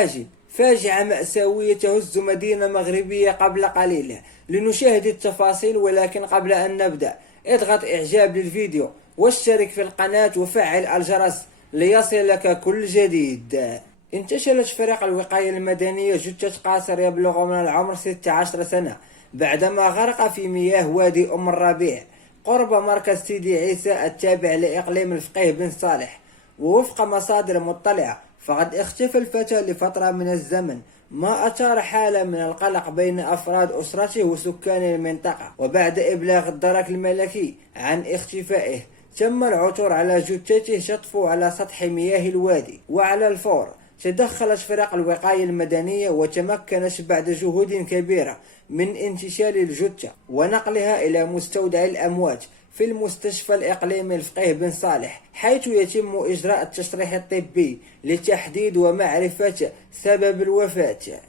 عاجل. فاجعة مأساوية تهز مدينة مغربية قبل قليل. لنشاهد التفاصيل، ولكن قبل أن نبدأ اضغط إعجاب للفيديو واشترك في القناة وفعل الجرس ليصلك كل جديد. انتشلت فريق الوقاية المدنية جثة قاصر يبلغ من العمر 16 سنة بعدما غرق في مياه وادي أم الربيع قرب مركز سيدي عيسى التابع لإقليم الفقيه بن صالح. ووفق مصادر مطلعة فقد اختفى الفتى لفترة من الزمن، ما أثار حالة من القلق بين أفراد أسرته وسكان المنطقة. وبعد إبلاغ الدرك الملكي عن اختفائه تم العثور على جثته تطفو على سطح مياه الوادي. وعلى الفور تدخلت فرق الوقاية المدنية وتمكنت بعد جهود كبيرة من انتشال الجثة ونقلها إلى مستودع الأموات في المستشفى الإقليمي الفقيه بن صالح، حيث يتم إجراء التشريح الطبي لتحديد ومعرفة سبب الوفاة.